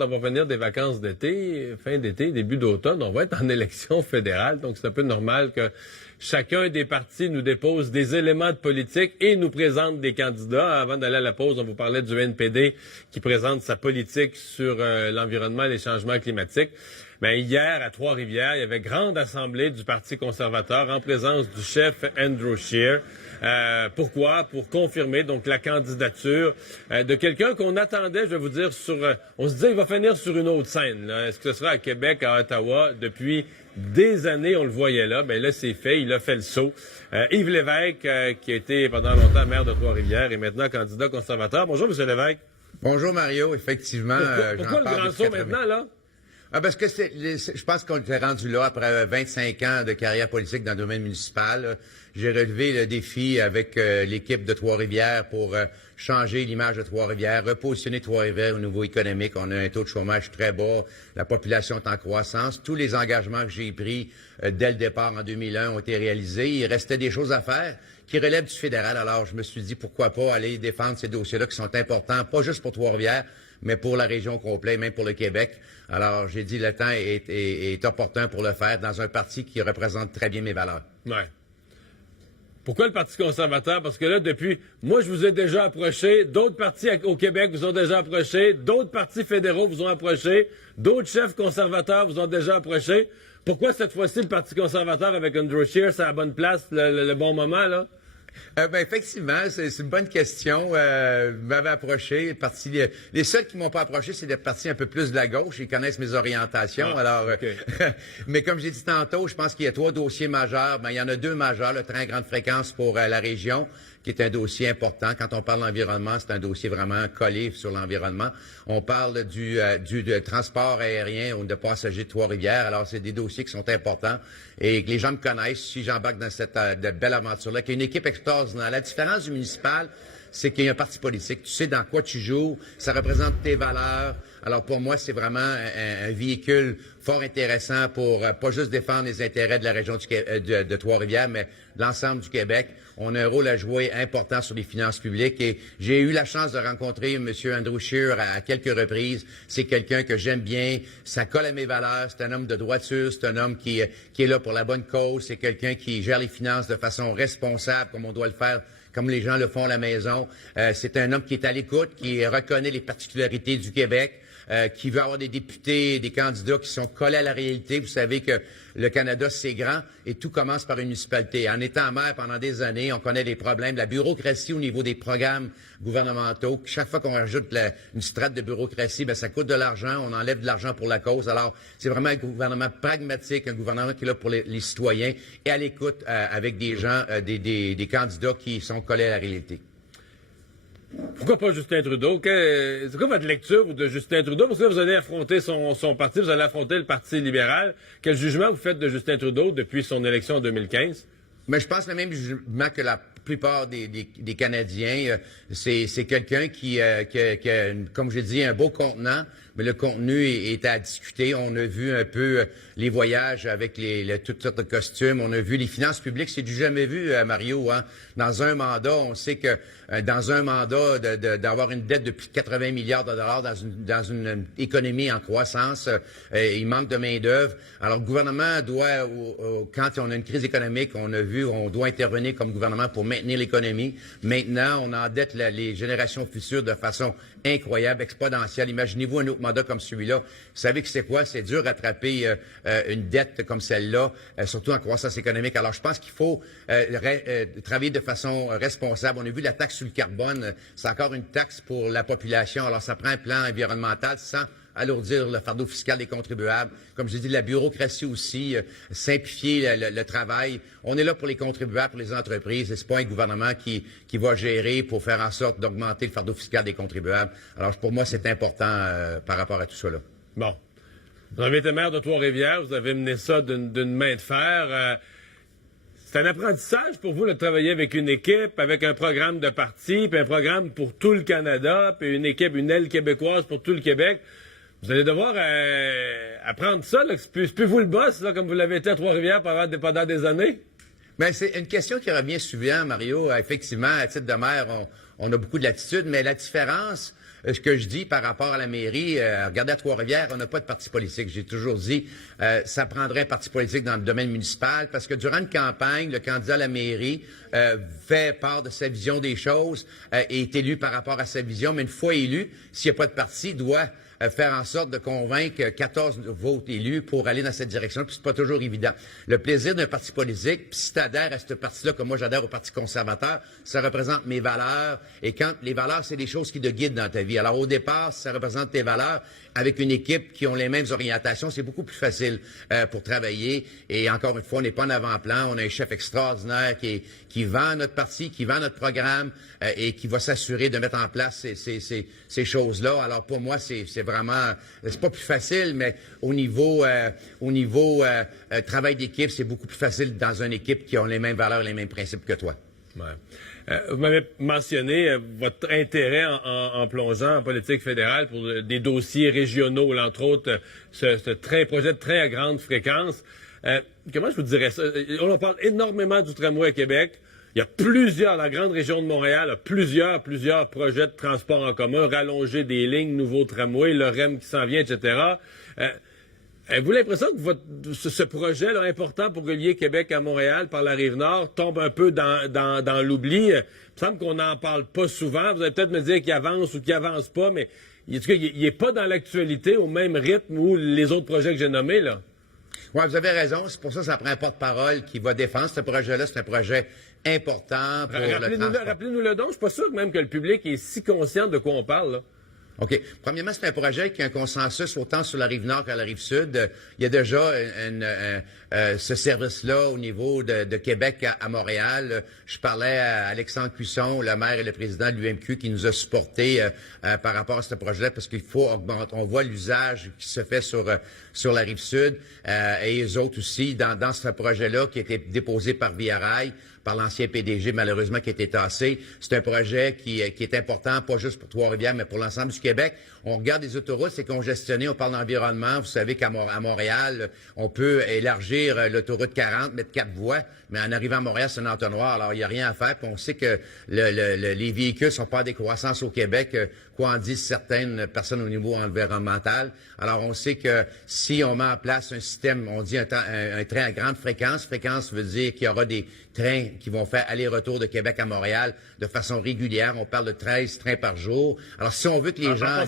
On va venir des vacances d'été, fin d'été, début d'automne, on va être en élection fédérale, donc c'est un peu normal que chacun des partis nous dépose des éléments de politique et nous présente des candidats. Avant d'aller à la pause, on vous parlait du NPD qui présente sa politique sur l'environnement et les changements climatiques. Ben, hier, à Trois-Rivières, il y avait grande assemblée du Parti conservateur en présence du chef Andrew Scheer. Pourquoi? Pour confirmer donc la candidature de quelqu'un qu'on attendait, je vais vous dire, on se disait il va finir sur une autre scène. Est-ce que ce sera à Québec, à Ottawa? Depuis des années, on le voyait là. Ben là, c'est fait. Il a fait le saut. Yves Lévesque, qui a été pendant longtemps maire de Trois-Rivières et maintenant candidat conservateur. Bonjour, M. Lévesque. Bonjour, Mario. Effectivement, pourquoi le grand saut maintenant, là? Parce que je pense qu'on était rendu là après 25 ans de carrière politique dans le domaine municipal. J'ai relevé le défi avec l'équipe de Trois-Rivières pour changer l'image de Trois-Rivières, repositionner Trois-Rivières au niveau économique. On a un taux de chômage très bas, la population est en croissance. Tous les engagements que j'ai pris dès le départ en 2001 ont été réalisés. Il restait des choses à faire qui relèvent du fédéral. Alors, je me suis dit, pourquoi pas aller défendre ces dossiers-là qui sont importants, pas juste pour Trois-Rivières, mais pour la région complète, même pour le Québec. Alors, j'ai dit, le temps est opportun pour le faire dans un parti qui représente très bien mes valeurs. Ouais. Pourquoi le Parti conservateur? Parce que là, moi, je vous ai déjà approché, d'autres partis au Québec vous ont déjà approché, d'autres partis fédéraux vous ont approché, d'autres chefs conservateurs vous ont déjà approché. Pourquoi cette fois-ci le Parti conservateur avec Andrew Scheer, c'est à la bonne place, le bon moment, là? Effectivement, c'est une bonne question. Vous m'avez approché. Les seuls qui m'ont pas approché, c'est des partis un peu plus de la gauche. Ils connaissent mes orientations. Okay. Mais comme j'ai dit tantôt, je pense qu'il y a 3 dossiers majeurs. Il y en a 2 majeurs. Le train à grande fréquence pour la région, qui est un dossier important. Quand on parle d'environnement, c'est un dossier vraiment collé sur l'environnement. On parle du transport aérien ou de passagers de Trois-Rivières. Alors, c'est des dossiers qui sont importants et que les gens me connaissent si j'embarque dans cette belle aventure-là, qui est une équipe extraordinaire. La différence du municipal, c'est qu'il y a un parti politique. Tu sais dans quoi tu joues, ça représente tes valeurs. Alors pour moi, c'est vraiment un véhicule fort intéressant pour pas juste défendre les intérêts de la région de Trois-Rivières, mais de l'ensemble du Québec. On a un rôle à jouer important sur les finances publiques et j'ai eu la chance de rencontrer M. Andrew Scheer à quelques reprises. C'est quelqu'un que j'aime bien, ça colle à mes valeurs, c'est un homme de droiture, c'est un homme qui est là pour la bonne cause, c'est quelqu'un qui gère les finances de façon responsable comme on doit le faire, comme les gens le font à la maison. C'est un homme qui est à l'écoute, qui reconnaît les particularités du Québec, qui veut avoir des députés, des candidats qui sont collés à la réalité. Vous savez que le Canada, c'est grand et tout commence par une municipalité. En étant maire pendant des années, on connaît les problèmes, la bureaucratie au niveau des programmes gouvernementaux. Chaque fois qu'on rajoute une strate de bureaucratie, ça coûte de l'argent, on enlève de l'argent pour la cause. Alors, c'est vraiment un gouvernement pragmatique, un gouvernement qui est là pour les citoyens et à l'écoute avec des gens, des candidats qui sont collés à la réalité. Pourquoi pas Justin Trudeau? C'est quoi votre lecture de Justin Trudeau? Parce que là, vous allez affronter son parti, vous allez affronter le Parti libéral. Quel jugement vous faites de Justin Trudeau depuis son élection en 2015? Mais je pense le même jugement que la plupart des Canadiens. C'est quelqu'un qui a, comme j'ai dit, un beau contenant, mais le contenu est à discuter. On a vu un peu les voyages avec toutes sortes de costumes. On a vu les finances publiques. C'est du jamais vu, Mario. Hein? Dans un mandat, on sait que dans un mandat, d'avoir une dette de plus de 80 milliards de dollars dans une économie en croissance, il manque de main-d'œuvre. Alors, le gouvernement doit, quand on a une crise économique, on a vu, on doit intervenir comme gouvernement pour maintenir l'économie. Maintenant, on endette les générations futures de façon incroyable, exponentielle. Imaginez-vous un autre mandat comme celui-là. Vous savez que c'est quoi? C'est dur de rattraper une dette comme celle-là, surtout en croissance économique. Alors, je pense qu'il faut travailler de façon responsable. On a vu la taxe sur le carbone. C'est encore une taxe pour la population. Alors, ça prend un plan environnemental sans alourdir le fardeau fiscal des contribuables. Comme je dis, la bureaucratie aussi, simplifier le travail. On est là pour les contribuables, pour les entreprises. Et c'est pas un gouvernement qui va gérer pour faire en sorte d'augmenter le fardeau fiscal des contribuables. Alors, pour moi, c'est important par rapport à tout ça, là. Bon. Vous avez été maire de Trois-Rivières. Vous avez mené ça d'une main de fer. C'est un apprentissage pour vous de travailler avec une équipe, avec un programme de parti, puis un programme pour tout le Canada, puis une aile québécoise pour tout le Québec. Vous allez devoir apprendre ça, là, c'est plus vous le boss, là, comme vous l'avez été à Trois-Rivières pendant des années? Bien, c'est une question qui revient souvent, Mario. Effectivement, à titre de maire, on a beaucoup de latitude, mais la différence ce que je dis par rapport à la mairie, regardez à Trois-Rivières, on n'a pas de parti politique. J'ai toujours dit, ça prendrait un parti politique dans le domaine municipal parce que durant une campagne, le candidat à la mairie fait part de sa vision des choses, est élu par rapport à sa vision, mais une fois élu, s'il n'y a pas de parti, doit faire en sorte de convaincre 14 votes élus pour aller dans cette direction, puis c'est pas toujours évident. Le plaisir d'un parti politique, puis si tu adhères à ce parti-là, comme moi j'adhère au Parti conservateur, ça représente mes valeurs, et quand les valeurs, c'est des choses qui te guident dans ta vie. Alors au départ, si ça représente tes valeurs, avec une équipe qui ont les mêmes orientations, c'est beaucoup plus facile pour travailler, et encore une fois, on n'est pas en avant-plan, on a un chef extraordinaire qui vend notre parti, qui vend notre programme, et qui va s'assurer de mettre en place ces choses-là. Alors pour moi, c'est vraiment, c'est pas plus facile, mais au niveau travail d'équipe, c'est beaucoup plus facile dans une équipe qui a les mêmes valeurs, les mêmes principes que toi. Ouais. Vous m'avez mentionné votre intérêt en plongeant en politique fédérale pour des dossiers régionaux, là, entre autres ce projet de train à grande fréquence. Comment je vous dirais ça? On en parle énormément du tramway à Québec. Il y a la grande région de Montréal a plusieurs projets de transport en commun, rallonger des lignes, nouveaux tramways, le REM qui s'en vient, etc. Avez-vous l'impression que ce projet-là, important pour relier Québec à Montréal par la Rive-Nord, tombe un peu dans l'oubli? Il me semble qu'on n'en parle pas souvent. Vous allez peut-être me dire qu'il avance ou qu'il avance pas, mais en tout cas, il n'est pas dans l'actualité au même rythme où les autres projets que j'ai nommés, là. Oui, vous avez raison. C'est pour ça que ça prend un porte-parole qui va défendre ce projet-là. C'est un projet important pour le transport. Rappelez-nous le donc. Je suis pas sûr même que le public est si conscient de quoi on parle, là. OK. Premièrement, c'est un projet qui a un consensus autant sur la Rive-Nord qu'à la Rive-Sud. Il y a déjà ce service-là au niveau de Québec à Montréal. Je parlais à Alexandre Cusson, le maire et le président de l'UMQ, qui nous a supportés par rapport à ce projet-là, parce qu'il faut augmenter. On voit l'usage qui se fait sur la Rive-Sud et les autres aussi dans ce projet-là qui a été déposé par Via Rail, par l'ancien PDG, malheureusement, qui a été tassé. C'est un projet qui est important, pas juste pour Trois-Rivières, mais pour l'ensemble du Québec. On regarde les autoroutes, c'est congestionné, on parle d'environnement. Vous savez qu'à Montréal, on peut élargir l'autoroute 40, mettre 4 voies, mais en arrivant à Montréal, c'est un entonnoir, alors il n'y a rien à faire. Puis on sait que les véhicules sont pas en décroissance au Québec, quoi en disent certaines personnes au niveau environnemental. Alors on sait que si on met en place un système, on dit un train à grande fréquence, fréquence veut dire qu'il y aura des trains qui vont faire aller-retour de Québec à Montréal de façon régulière. On parle de 13 trains par jour. Alors si on veut que les gens...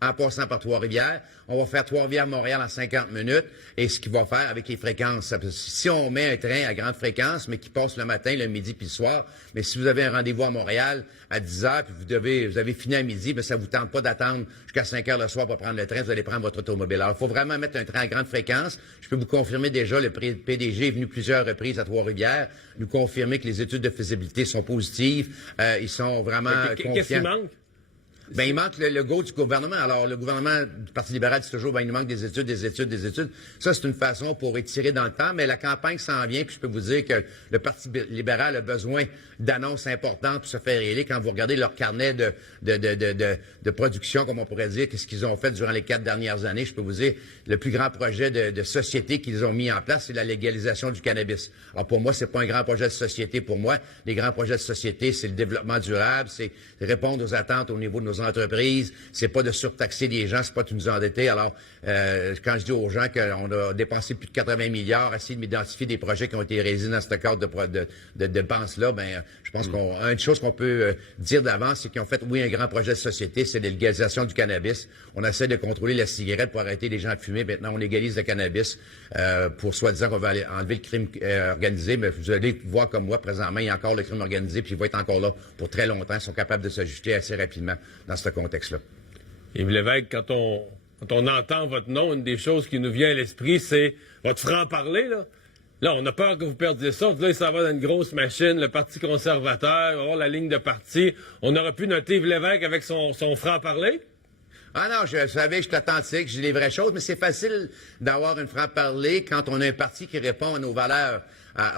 En passant par Trois-Rivières. On va faire Trois-Rivières-Montréal en 50 minutes. Et ce qu'ils vont faire avec les fréquences, si on met un train à grande fréquence, mais qui passe le matin, le midi puis le soir, mais si vous avez un rendez-vous à Montréal à 10 heures, puis vous avez fini à midi, mais ça vous tente pas d'attendre jusqu'à 5 heures le soir pour prendre le train, vous allez prendre votre automobile. Alors, il faut vraiment mettre un train à grande fréquence. Je peux vous confirmer déjà, le PDG est venu plusieurs reprises à Trois-Rivières, nous confirmer que les études de faisabilité sont positives. Ils sont vraiment confiants. Qu'est-ce qui manque? Ben, il manque le go du gouvernement. Alors, le gouvernement du Parti libéral dit toujours, ben, il nous manque des études. Ça, c'est une façon pour étirer dans le temps, mais la campagne s'en vient, puis je peux vous dire que le Parti libéral a besoin d'annonces importantes pour se faire élire. Quand vous regardez leur carnet de production, comme on pourrait dire, qu'est-ce qu'ils ont fait durant les 4 dernières années, je peux vous dire, le plus grand projet de société qu'ils ont mis en place, c'est la légalisation du cannabis. Alors, pour moi, c'est pas un grand projet de société pour moi. Les grands projets de société, c'est le développement durable, c'est répondre aux attentes au niveau de nos entreprises, c'est pas de surtaxer les gens, c'est pas de nous endetter. Alors, quand je dis aux gens qu'on a dépensé plus de 80 milliards, essayer de m'identifier des projets qui ont été réalisés dans ce cadre de dépenses-là, ben, je pense une chose qu'on peut dire d'avance, c'est qu'ils ont fait, oui, un grand projet de société, c'est la légalisation du cannabis. On essaie de contrôler la cigarette pour arrêter les gens de fumer. Maintenant, on légalise le cannabis pour soi-disant qu'on va aller enlever le crime organisé. Mais vous allez voir comme moi, présentement, il y a encore le crime organisé, puis il va être encore là pour très longtemps. Ils sont capables de s'ajuster assez rapidement dans ce contexte-là. Yves Lévesque, quand on entend votre nom, une des choses qui nous vient à l'esprit, c'est votre franc-parler, là. Là, on a peur que vous perdiez ça. Là, il s'en va dans une grosse machine, le Parti conservateur, on va avoir la ligne de parti. On aurait pu noter Yves Lévesque avec son franc-parler? Ah non, je savais, je suis authentique, je dis les vraies choses, mais c'est facile d'avoir une franc-parler quand on a un parti qui répond à nos valeurs.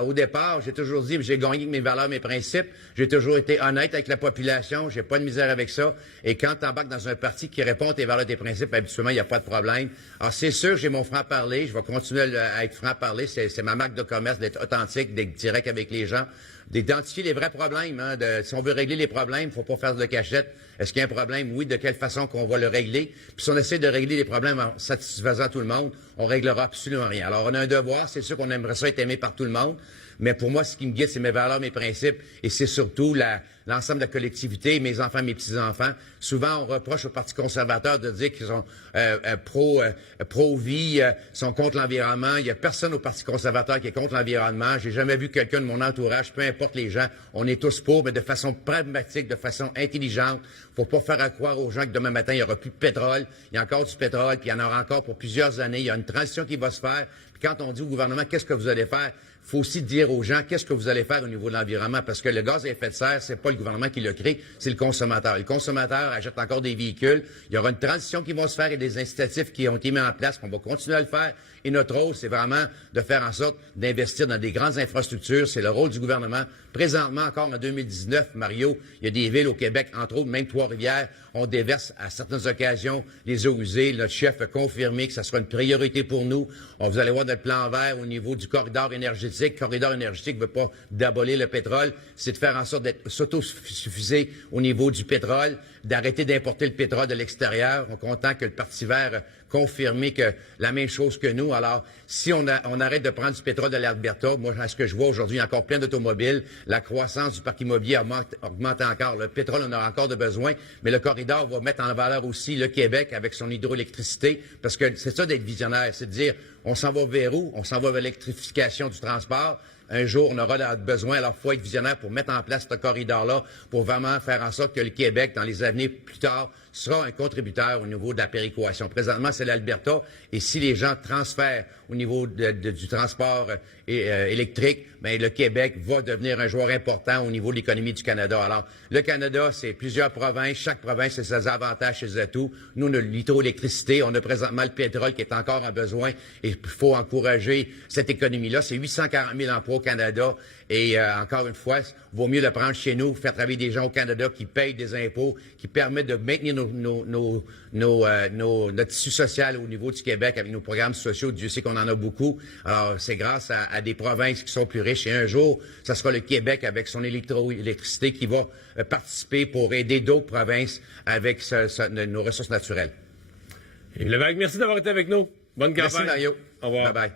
Au départ, j'ai toujours dit, j'ai gagné avec mes valeurs, mes principes. J'ai toujours été honnête avec la population. J'ai pas de misère avec ça. Et quand tu embarques dans un parti qui répond à tes valeurs, tes principes, habituellement, il n'y a pas de problème. Alors, c'est sûr, j'ai mon franc-parler. Je vais continuer à être franc-parler. C'est ma marque de commerce, d'être authentique, d'être direct avec les gens. d'identifier les vrais problèmes. Hein, si on veut régler les problèmes, il ne faut pas faire de cachette. Est-ce qu'il y a un problème? Oui. De quelle façon qu'on va le régler? Puis si on essaie de régler les problèmes en satisfaisant tout le monde, on réglera absolument rien. Alors, on a un devoir. C'est sûr qu'on aimerait ça être aimé par tout le monde. Mais pour moi, ce qui me guide, c'est mes valeurs, mes principes, et c'est surtout l'ensemble de la collectivité, mes enfants, mes petits-enfants. Souvent, on reproche au Parti conservateur de dire qu'ils sont pro-vie, sont contre l'environnement. Il n'y a personne au Parti conservateur qui est contre l'environnement. J'ai jamais vu quelqu'un de mon entourage, peu importe les gens, on est tous pour, mais de façon pragmatique, de façon intelligente. Faut pas faire croire aux gens que demain matin, il n'y aura plus de pétrole. Il y a encore du pétrole, puis il y en aura encore pour plusieurs années. Il y a une transition qui va se faire. Puis quand on dit au gouvernement, qu'est-ce que vous allez faire? Il faut aussi dire aux gens qu'est-ce que vous allez faire au niveau de l'environnement, parce que le gaz à effet de serre, c'est pas le gouvernement qui le crée, c'est le consommateur. Le consommateur achète encore des véhicules. Il y aura une transition qui va se faire et des incitatifs qui ont été mis en place, qu'on va continuer à le faire. Et notre rôle, c'est vraiment de faire en sorte d'investir dans des grandes infrastructures. C'est le rôle du gouvernement. Présentement, encore en 2019, Mario, il y a des villes au Québec, entre autres, même Trois-Rivières, on déverse à certaines occasions les eaux usées. Notre chef a confirmé que ça sera une priorité pour nous. Vous allez voir notre plan vert au niveau du corridor énergétique. Le corridor énergétique ne veut pas d'abolir le pétrole, c'est de faire en sorte d'être s'autosuffisé au niveau du pétrole, d'arrêter d'importer le pétrole de l'extérieur. On est content que le Parti vert a confirmé que la même chose que nous. Alors, si on arrête de prendre du pétrole de l'Alberta, moi, à ce que je vois aujourd'hui, il y a encore plein d'automobiles. La croissance du parc immobilier augmente encore. Le pétrole, on aura encore de besoin, mais le corridor va mettre en valeur aussi le Québec avec son hydroélectricité, parce que c'est ça d'être visionnaire, c'est de dire, on s'en va vers où? On s'en va vers l'électrification du transport. Un jour, on aura besoin, alors il faut être visionnaire pour mettre en place ce corridor-là, pour vraiment faire en sorte que le Québec, dans les années plus tard, sera un contributeur au niveau de la péréquation. Présentement, c'est l'Alberta, et si les gens transfèrent au niveau du transport électrique, bien, le Québec va devenir un joueur important au niveau de l'économie du Canada. Alors, le Canada, c'est plusieurs provinces. Chaque province a ses avantages, ses atouts. Nous, on a l'hydroélectricité. On a présentement le pétrole qui est encore en besoin, et il faut encourager cette économie-là. C'est 840 000 emplois au Canada. Et encore une fois, il vaut mieux le prendre chez nous, faire travailler des gens au Canada qui payent des impôts, qui permettent de maintenir notre tissu social au niveau du Québec avec nos programmes sociaux. Dieu sait qu'on en a beaucoup. Alors, c'est grâce à des provinces qui sont plus riches. Et un jour, ça sera le Québec avec son électricité qui va participer pour aider d'autres provinces avec nos ressources naturelles. Yves Lévesque, merci d'avoir été avec nous. Bonne campagne. Merci, Mario. Au revoir. Bye-bye.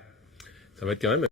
Ça va être quand même...